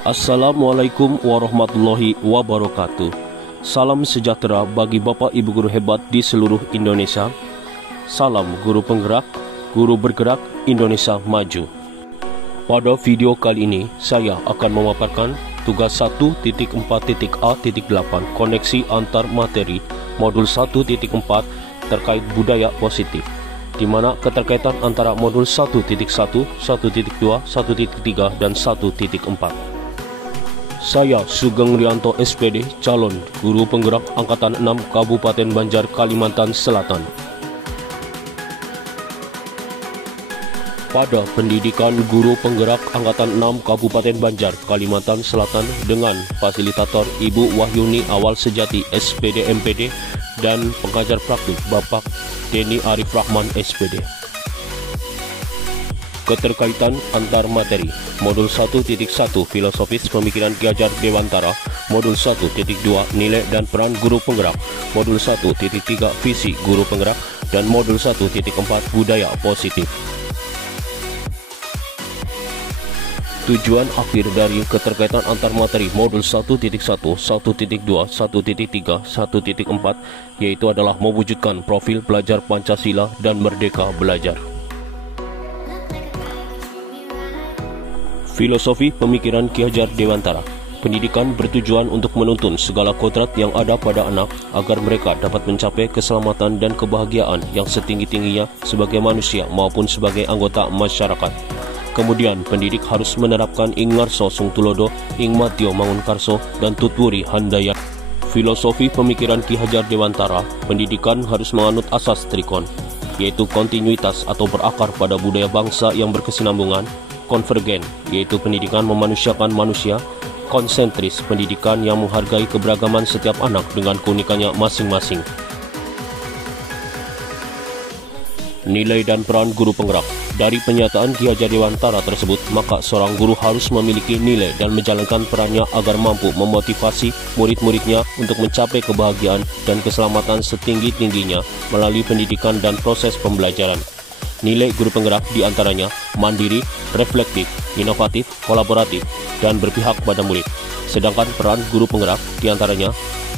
Assalamualaikum warahmatullahi wabarakatuh. Salam sejahtera bagi Bapak Ibu guru hebat di seluruh Indonesia. Salam guru penggerak, guru bergerak Indonesia maju. Pada video kali ini saya akan memaparkan tugas 1.4.A.8 koneksi antar materi modul 1.4 terkait budaya positif, di mana keterkaitan antara modul 1.1, 1.2, 1.3, dan 1.4. Saya Sugeng Rianto SPD, calon guru penggerak Angkatan 6 Kabupaten Banjar, Kalimantan Selatan. Pada pendidikan guru penggerak Angkatan 6 Kabupaten Banjar, Kalimantan Selatan dengan fasilitator Ibu Wahyuni Awal Sejati SPD MPD dan pengajar praktik Bapak Denny Arif Rahman SPD. Keterkaitan antar materi modul 1.1 filosofis pemikiran Ki Hajar Dewantara, modul 1.2 nilai dan peran guru penggerak, modul 1.3 visi guru penggerak, dan modul 1.4 budaya positif. Tujuan akhir dari keterkaitan antar materi modul 1.1, 1.2, 1.3, 1.4 yaitu adalah mewujudkan profil pelajar Pancasila dan Merdeka Belajar. Filosofi pemikiran Ki Hajar Dewantara. Pendidikan bertujuan untuk menuntun segala kodrat yang ada pada anak agar mereka dapat mencapai keselamatan dan kebahagiaan yang setinggi-tingginya sebagai manusia maupun sebagai anggota masyarakat. Kemudian pendidik harus menerapkan ing ngarso sung tulodo, ing matio mangunkarso, dan tutwuri handaya. Filosofi pemikiran Ki Hajar Dewantara. Pendidikan harus menganut asas trikon, yaitu kontinuitas atau berakar pada budaya bangsa yang berkesinambungan, konvergen, yaitu pendidikan memanusiakan manusia, konsentris, pendidikan yang menghargai keberagaman setiap anak dengan keunikannya masing-masing. Nilai dan peran guru penggerak. Dari pernyataan Ki Hajar Dewantara tersebut, maka seorang guru harus memiliki nilai dan menjalankan perannya agar mampu memotivasi murid-muridnya untuk mencapai kebahagiaan dan keselamatan setinggi-tingginya melalui pendidikan dan proses pembelajaran. Nilai guru penggerak diantaranya mandiri, reflektif, inovatif, kolaboratif, dan berpihak pada murid. Sedangkan peran guru penggerak diantaranya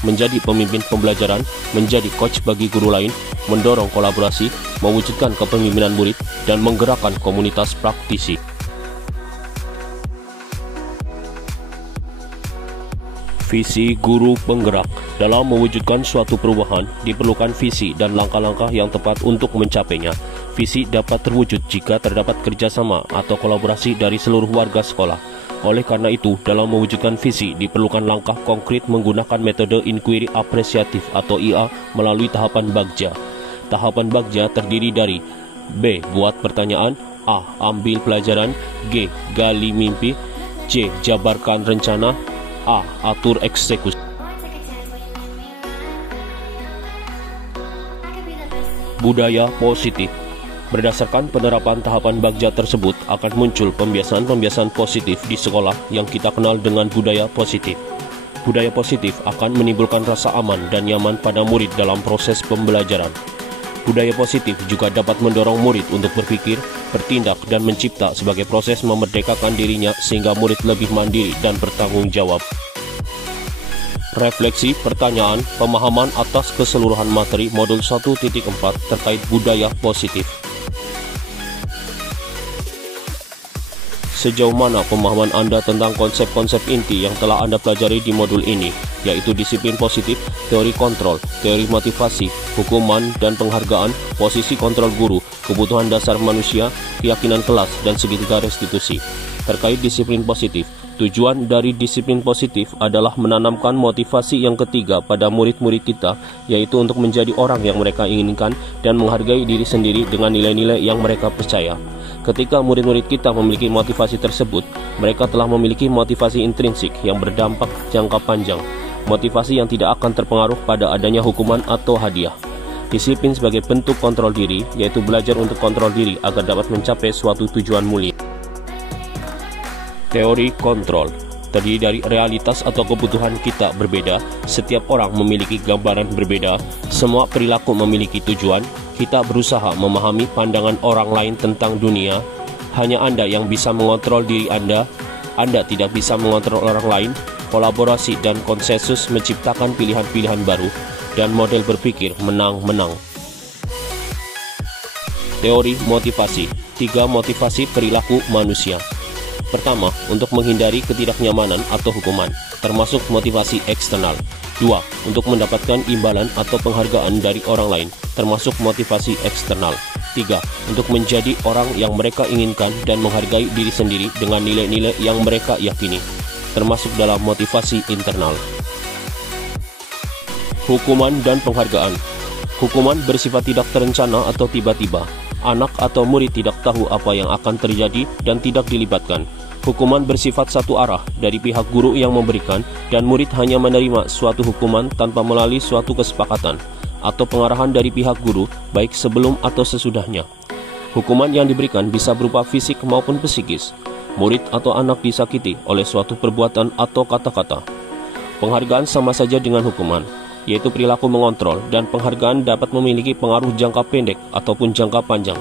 menjadi pemimpin pembelajaran, menjadi coach bagi guru lain, mendorong kolaborasi, mewujudkan kepemimpinan murid, dan menggerakkan komunitas praktisi. Visi guru penggerak. Dalam mewujudkan suatu perubahan, diperlukan visi dan langkah-langkah yang tepat untuk mencapainya. Visi dapat terwujud jika terdapat kerjasama atau kolaborasi dari seluruh warga sekolah. Oleh karena itu, dalam mewujudkan visi, diperlukan langkah konkret menggunakan metode inquiry apresiatif atau IA melalui tahapan Bagja. Tahapan Bagja terdiri dari B. Buat pertanyaan, A. Ambil pelajaran, G. Gali mimpi, C. Jabarkan rencana, A. Atur eksekusi. Budaya positif. Berdasarkan penerapan tahapan Bagja tersebut akan muncul pembiasaan-pembiasaan positif di sekolah yang kita kenal dengan budaya positif. Budaya positif akan menimbulkan rasa aman dan nyaman pada murid dalam proses pembelajaran. Budaya positif juga dapat mendorong murid untuk berpikir, bertindak, dan mencipta sebagai proses memerdekakan dirinya sehingga murid lebih mandiri dan bertanggung jawab. Refleksi, pertanyaan, pemahaman atas keseluruhan materi modul 1.4 terkait budaya positif. Sejauh mana pemahaman Anda tentang konsep-konsep inti yang telah Anda pelajari di modul ini, yaitu disiplin positif, teori kontrol, teori motivasi, hukuman dan penghargaan, posisi kontrol guru, kebutuhan dasar manusia, keyakinan kelas, dan segitiga restitusi. Terkait disiplin positif, tujuan dari disiplin positif adalah menanamkan motivasi yang ketiga pada murid-murid kita, yaitu untuk menjadi orang yang mereka inginkan dan menghargai diri sendiri dengan nilai-nilai yang mereka percaya. Ketika murid-murid kita memiliki motivasi tersebut, mereka telah memiliki motivasi intrinsik yang berdampak jangka panjang, motivasi yang tidak akan terpengaruh pada adanya hukuman atau hadiah. Disiplin sebagai bentuk kontrol diri, yaitu belajar untuk kontrol diri agar dapat mencapai suatu tujuan mulia. Teori kontrol terdiri dari realitas atau kebutuhan kita berbeda. Setiap orang memiliki gambaran berbeda. Semua perilaku memiliki tujuan. Kita berusaha memahami pandangan orang lain tentang dunia. Hanya Anda yang bisa mengontrol diri Anda. Anda tidak bisa mengontrol orang lain, kolaborasi dan konsensus menciptakan pilihan-pilihan baru, dan model berpikir menang-menang. Teori motivasi. 3 motivasi perilaku manusia. Pertama, untuk menghindari ketidaknyamanan atau hukuman, termasuk motivasi eksternal. 2. Untuk mendapatkan imbalan atau penghargaan dari orang lain, termasuk motivasi eksternal. 3. Untuk menjadi orang yang mereka inginkan dan menghargai diri sendiri dengan nilai-nilai yang mereka yakini, termasuk dalam motivasi internal. Hukuman dan penghargaan. Hukuman bersifat tidak terencana atau tiba-tiba. Anak atau murid tidak tahu apa yang akan terjadi dan tidak dilibatkan. Hukuman bersifat satu arah dari pihak guru yang memberikan, dan murid hanya menerima suatu hukuman tanpa melalui suatu kesepakatan atau pengarahan dari pihak guru, baik sebelum atau sesudahnya. Hukuman yang diberikan bisa berupa fisik maupun psikis. Murid atau anak disakiti oleh suatu perbuatan atau kata-kata. Penghargaan sama saja dengan hukuman, yaitu perilaku mengontrol, dan penghargaan dapat memiliki pengaruh jangka pendek ataupun jangka panjang.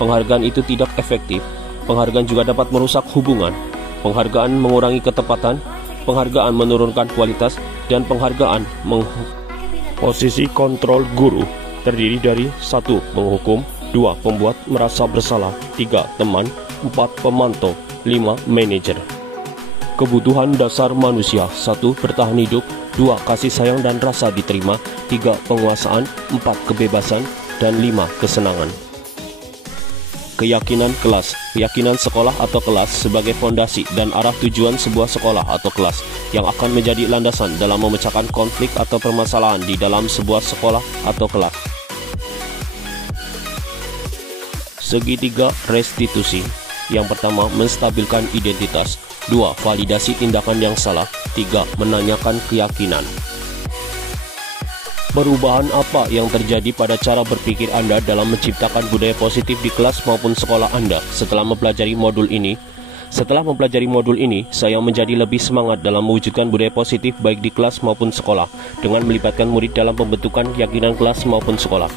Penghargaan itu tidak efektif. Penghargaan juga dapat merusak hubungan. Penghargaan mengurangi ketepatan, penghargaan menurunkan kualitas, dan penghargaan posisi kontrol guru terdiri dari 1. Penghukum, 2. Pembuat merasa bersalah, 3. Teman, 4. Pemantau, 5. Manajer. Kebutuhan dasar manusia. 1. Bertahan hidup, 2. Kasih sayang dan rasa diterima, 3. Penguasaan, 4. Kebebasan, dan 5. Kesenangan. Keyakinan kelas. Keyakinan sekolah atau kelas sebagai fondasi dan arah tujuan sebuah sekolah atau kelas yang akan menjadi landasan dalam memecahkan konflik atau permasalahan di dalam sebuah sekolah atau kelas. Segitiga restitusi. Yang pertama, menstabilkan identitas. 2. Validasi tindakan yang salah. 3. Menanyakan keyakinan. Perubahan apa yang terjadi pada cara berpikir Anda dalam menciptakan budaya positif di kelas maupun sekolah Anda setelah mempelajari modul ini? Setelah mempelajari modul ini, saya menjadi lebih semangat dalam mewujudkan budaya positif baik di kelas maupun sekolah, dengan melibatkan murid dalam pembentukan keyakinan kelas maupun sekolah.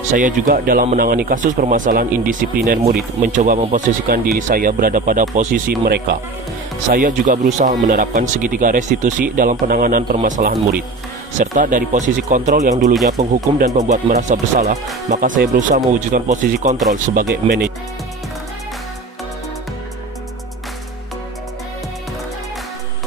Saya juga dalam menangani kasus permasalahan indisipliner murid mencoba memposisikan diri saya berada pada posisi mereka. Saya juga berusaha menerapkan segitiga restitusi dalam penanganan permasalahan murid. Serta dari posisi kontrol yang dulunya penghukum dan pembuat merasa bersalah, maka saya berusaha mewujudkan posisi kontrol sebagai manajer.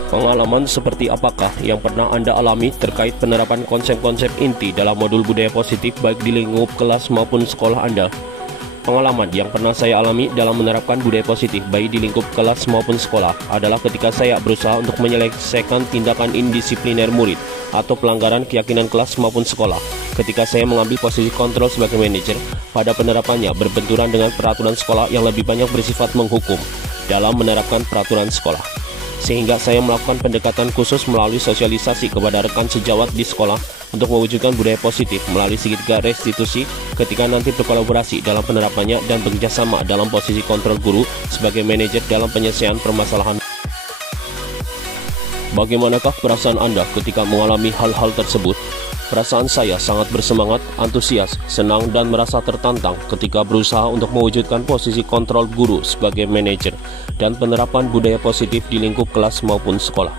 Pengalaman seperti apakah yang pernah Anda alami terkait penerapan konsep-konsep inti dalam modul budaya positif baik di lingkup kelas maupun sekolah Anda? Pengalaman yang pernah saya alami dalam menerapkan budaya positif baik di lingkup kelas maupun sekolah adalah ketika saya berusaha untuk menyelesaikan tindakan indisipliner murid atau pelanggaran keyakinan kelas maupun sekolah. Ketika saya mengambil posisi kontrol sebagai manajer, pada penerapannya berbenturan dengan peraturan sekolah yang lebih banyak bersifat menghukum dalam menerapkan peraturan sekolah. Sehingga saya melakukan pendekatan khusus melalui sosialisasi kepada rekan sejawat di sekolah untuk mewujudkan budaya positif melalui segitiga restitusi ketika nanti berkolaborasi dalam penerapannya dan bekerjasama dalam posisi kontrol guru sebagai manajer dalam penyelesaian permasalahan. Bagaimanakah perasaan Anda ketika mengalami hal-hal tersebut? Perasaan saya sangat bersemangat, antusias, senang, dan merasa tertantang ketika berusaha untuk mewujudkan posisi kontrol guru sebagai manajer dan penerapan budaya positif di lingkup kelas maupun sekolah.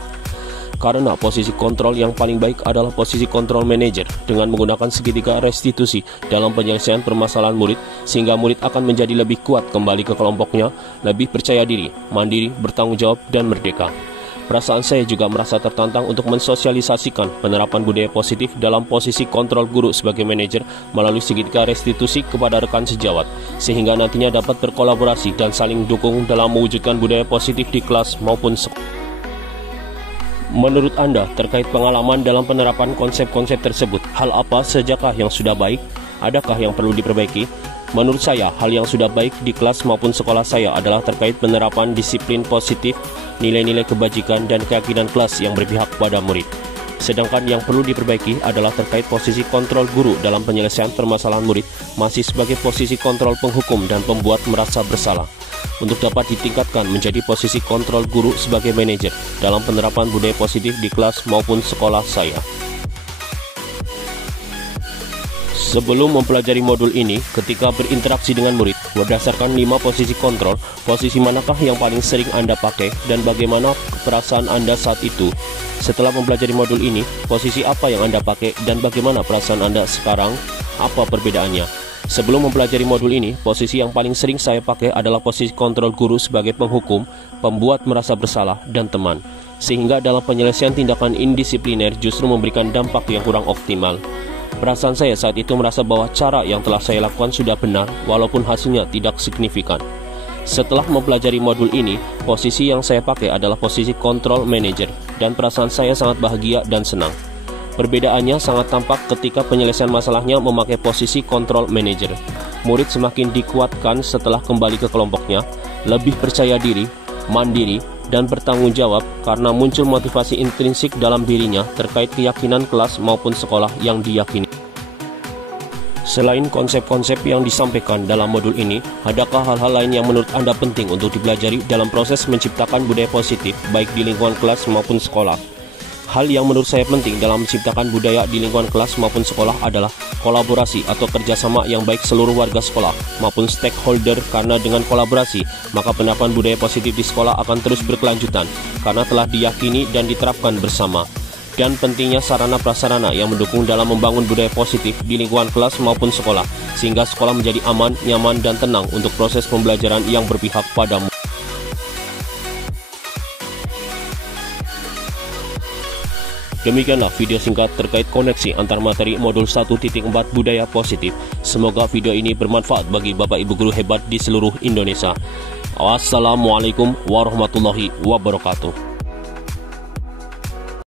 Karena posisi kontrol yang paling baik adalah posisi kontrol manajer dengan menggunakan segitiga restitusi dalam penyelesaian permasalahan murid, sehingga murid akan menjadi lebih kuat kembali ke kelompoknya, lebih percaya diri, mandiri, bertanggung jawab, dan merdeka. Perasaan saya juga merasa tertantang untuk mensosialisasikan penerapan budaya positif dalam posisi kontrol guru sebagai manajer melalui segitiga restitusi kepada rekan sejawat, sehingga nantinya dapat berkolaborasi dan saling dukung dalam mewujudkan budaya positif di kelas maupun sekolah. Menurut Anda, terkait pengalaman dalam penerapan konsep-konsep tersebut, hal apa sajakah yang sudah baik? Adakah yang perlu diperbaiki? Menurut saya, hal yang sudah baik di kelas maupun sekolah saya adalah terkait penerapan disiplin positif, nilai-nilai kebajikan, dan keyakinan kelas yang berpihak pada murid. Sedangkan yang perlu diperbaiki adalah terkait posisi kontrol guru dalam penyelesaian permasalahan murid masih sebagai posisi kontrol penghukum dan pembuat merasa bersalah. Untuk dapat ditingkatkan menjadi posisi kontrol guru sebagai manajer dalam penerapan budaya positif di kelas maupun sekolah saya. Sebelum mempelajari modul ini, ketika berinteraksi dengan murid, Berdasarkan 5 posisi kontrol, posisi manakah yang paling sering Anda pakai dan bagaimana perasaan Anda saat itu? Setelah mempelajari modul ini, posisi apa yang Anda pakai dan bagaimana perasaan Anda sekarang? Apa perbedaannya? Sebelum mempelajari modul ini, posisi yang paling sering saya pakai adalah posisi kontrol guru sebagai penghukum, pembuat merasa bersalah, dan teman. Sehingga dalam penyelesaian tindakan indisipliner justru memberikan dampak yang kurang optimal. Perasaan saya saat itu merasa bahwa cara yang telah saya lakukan sudah benar, walaupun hasilnya tidak signifikan. Setelah mempelajari modul ini, posisi yang saya pakai adalah posisi kontrol manager, dan perasaan saya sangat bahagia dan senang. Perbedaannya sangat tampak ketika penyelesaian masalahnya memakai posisi kontrol manager. Murid semakin dikuatkan setelah kembali ke kelompoknya, lebih percaya diri, mandiri, dan bertanggung jawab karena muncul motivasi intrinsik dalam dirinya terkait keyakinan kelas maupun sekolah yang diyakini. Selain konsep-konsep yang disampaikan dalam modul ini, adakah hal-hal lain yang menurut Anda penting untuk dipelajari dalam proses menciptakan budaya positif baik di lingkungan kelas maupun sekolah? Hal yang menurut saya penting dalam menciptakan budaya di lingkungan kelas maupun sekolah adalah kolaborasi atau kerjasama yang baik seluruh warga sekolah maupun stakeholder, karena dengan kolaborasi maka penerapan budaya positif di sekolah akan terus berkelanjutan karena telah diyakini dan diterapkan bersama. Dan pentingnya sarana prasarana yang mendukung dalam membangun budaya positif di lingkungan kelas maupun sekolah sehingga sekolah menjadi aman, nyaman, dan tenang untuk proses pembelajaran yang berpihak padamu. Demikianlah video singkat terkait koneksi antar materi modul 1.4 budaya positif. Semoga video ini bermanfaat bagi Bapak Ibu guru hebat di seluruh Indonesia. Wassalamualaikum warahmatullahi wabarakatuh.